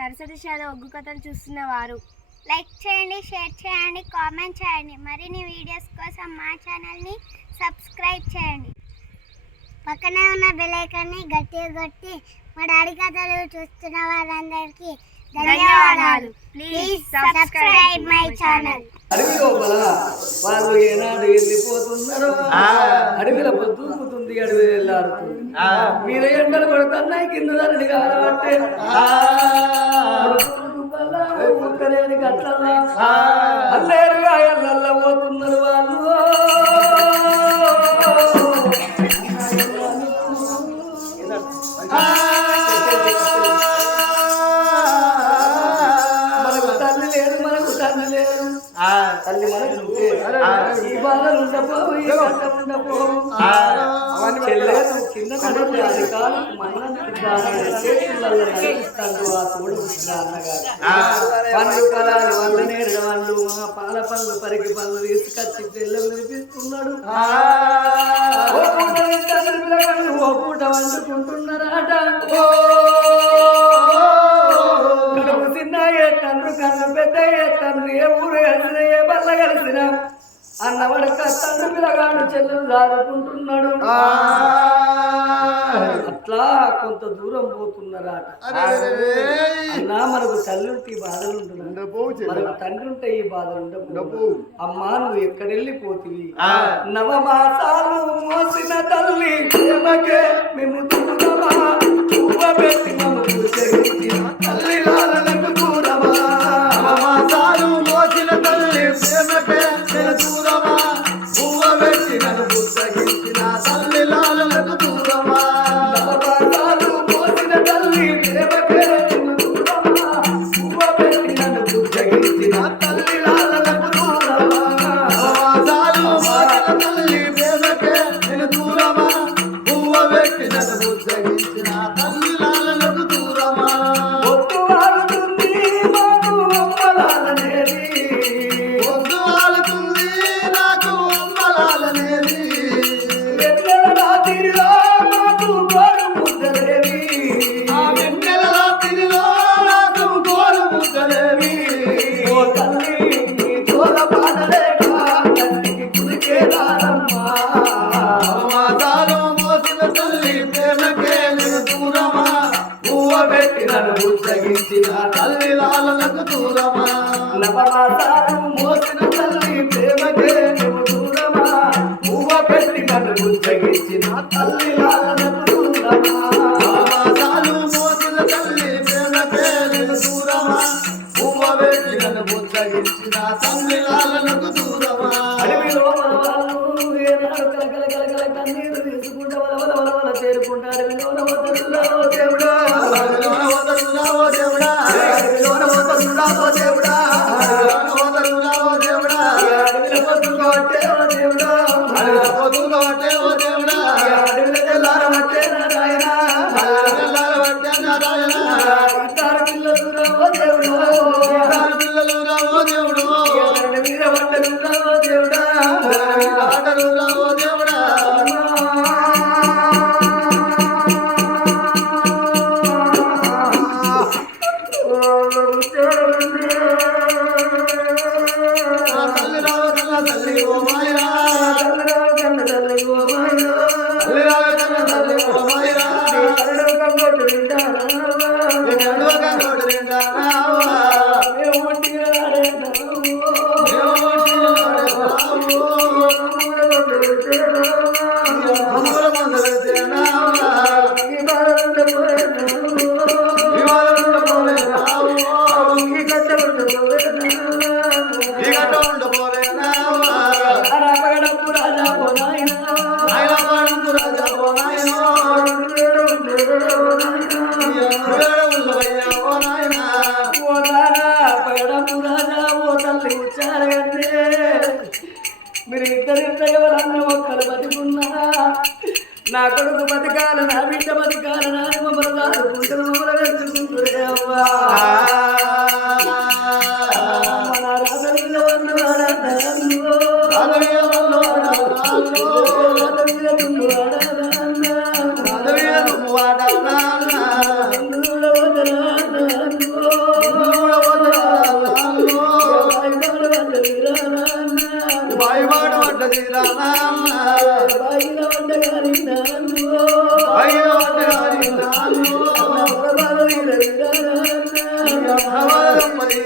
Nursery shallow ఒగ్గు కథలు చూస్తున్న వారు లైక్ చేయండి షేర్ చేయండి కామెంట్ చేయండి. మరిన్ని వీడియోస్ కోసం మా ఛానల్ని సబ్స్క్రైబ్ చేయండి. పక్కనే ఉన్న బెల్ ఐకాన్ని గట్టిగా కొట్టి మా డాడీ కథలు చూస్తున్న వారందరికీ ధన్యవాదాలు. ప్లీజ్ సబ్స్క్రైబ్ మై ఛానల్ అడవి లోపల వాళ్ళు ఏనాడు వెళ్ళిపోతున్నారో అడవిలో పొద్దుకుతుంది అడవి వెళ్ళారుతుంది మీద ఎండలు కొడుతున్నాయి కింద దానిని కాలబట్టే. అన్నగారు పండ్లు ఫలాలు వంద నేరుగా వాళ్ళు మా పాల పళ్ళు పరికి పళ్ళు తీసుకొచ్చి పిల్లలు వినిపిస్తున్నాడు ఓ పూట వండుకుంటున్నారాట ఓ చిన్న ఏ తండ్రి కన్ను పెద్ద ఏ తండ్రి ఏ ఊరు కలిసిన ఏ బల్ల కలిసిన అన్నవాడు తండ్రి పిల్లగాడు చెల్లెలు దాదుకుంటున్నాడు అట్లా కొంత దూరం పోతున్నారట. అన్నా మనకు తల్లి ఉంటే ఈ బాధలు మనకు తండ్రి ఉంటే ఈ బాధలు ఉండవు అమ్మా నువ్వు ఎక్కడెళ్ళిపోతివి? నవమాసాలు మోసిన తల్లి మేము తల్లి 真了 నవమాసాలు రావ కన్న తల్లి ఓ మాయరా తల్లి రావ కన్న తల్లి ఓ మాయరా నీ కడువక నోటి నిండా నావా. దేవు ఒంటిన నాడెన్నావు. అమ్ముల బతకాల నా మమ్మల్ని దాచుకుంటారు మమ్మల్ని అవ్వా రాజుల ఉన్నవాడన్నా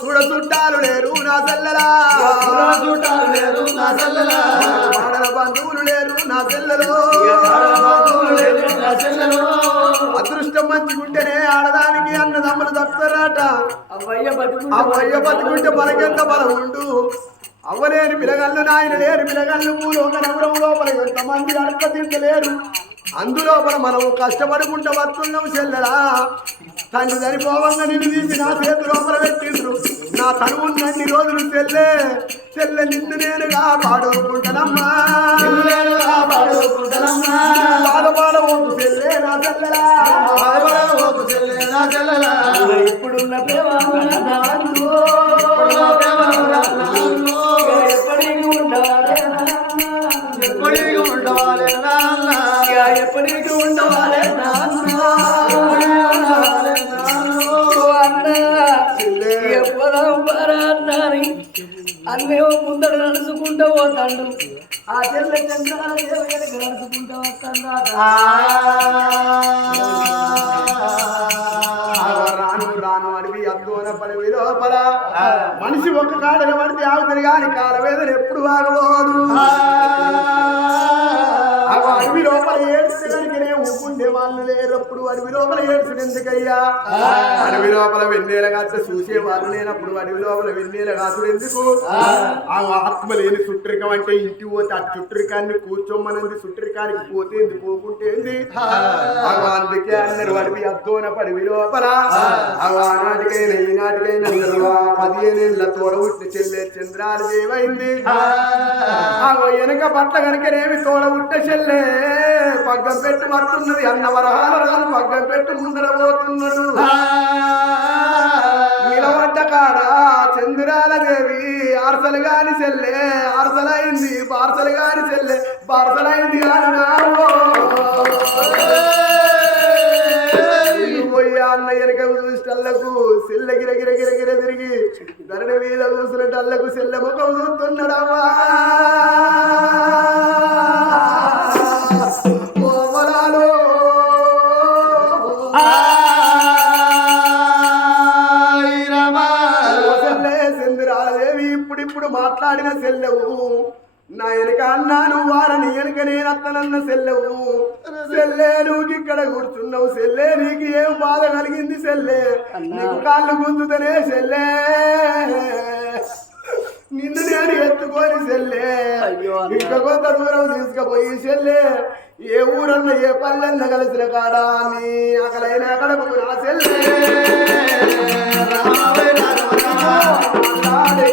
చూడ చుట్టాలు లేరు నా చెల్లెలా పురా లేరు నా చెల్లెలా మాడల బంధువులు లేరు నా చెల్లెలో లేరు నా అదృష్టం మంచిగుంటేనే ఆడదానికి అన్నదమ్ములు తప్పుతారట అవ్వయ్య బతుకుంటే మనకెంత బలం ఉండు అవ్వలేని పిలగల్లు నాయన లేని పూలు ఒక నగరం లోపల ఎంతమంది అడక తింటలేరు అందులోపల మనం కష్టపడుకుంటూ వస్తున్నాం చెల్లెలా. తండ్రి చనిపోవంగా నిన్ను తీసి నా చేతి లోపల పెట్టిండ్రు. నా తనువున్నన్ని రోజులు చెల్లె చెల్లె నిన్ను నేను చెల్లె నా చెల్లెలా. చెల్లె నా చెల్లెలా. ఇప్పుడున్న ప్రేమ అన్నేమో ముందర నడుచుకుంటూ పోతాడు. ఆ తెల్ల చంద్రాల దేవ వెనక నడుచుకుంటూ వస్తాడు రాను రాను అడివి అద్దోన పడివి లోపల మనిషి ఒక్క కాడన పడితే ఆగుతారు కానీ కాలవేదన ఎప్పుడు ఆగబోదు. ఆ. అడవి లోపల ఏడ్చడానికినే ఊపుండే వాళ్ళు లేనప్పుడు అడవి లోపల ఏడ్చుడు ఎందుకయ్యా? అడవి లోపల వెన్నెల కాస్త చూసే వాళ్ళు లేనప్పుడు అడవి లోపల వెన్నెల కాసుడు ఎందుకు? ఆ. ఆత్మ లేని చుట్టరికం అంటే ఇంటి పోతే ఆ చుట్టరికాన్ని కూర్చోమనంది చుట్టరికానికి పోతే ఏంది? పోకుంటే ఏంది? అగో అందుకే అందరు అడవి అద్దోన పడివి లోపల. ఆనాటికైనా ఈనాటికైనా పదిహేనేళ్ళ తోడ పుట్టిన చెల్లె చంద్రాలు ఆగో వెనక పట్ల కనుకనేమి తోడ ఉట్ట చెల్లే పగ్గం పెట్టు మరుతున్నది అన్న వరహాల రాదు పగ్గం పెట్టు ముందర పోతున్నాడు. నిలబడ్డ కాడ చంద్రాల దేవి ఆర్సలు గాని చెల్లె ఆర్సలైంది పార్సలు గాని చెల్లె పార్సలైంది. పోయి అన్న వెనక చూసినల్లకు సెల్ల గిర గిర గిర గిర తిరిగి ధరణి మీద కూసినట్టల్లకు సెల్ల ముఖం చూస్తున్నాడమ్మా సెందిరాదేవి ఇప్పుడిప్పుడు మాట్లాడిన సెల్లవు. నా వెనక అన్నాను వారని వెనక నేను అత్తనన్న సెల్లవు. సెల్లే నువ్వు ఇక్కడ కూర్చున్నావు. సెల్లే నీకు ఏం బాధ కలిగింది సెల్లే? నీకు కాళ్ళు గుంజుతనే సెల్లే. నిన్ను నేను ఎత్తుకొని చెల్లే. ఇంకా కొంత దూరం తీసుకుపోయి చెల్లే. ఏ ఊరన్న ఏ పల్లెన్న కలిసిన కాడా అని అక్కడైనా అక్కడ నా చెల్లే. రావే రావే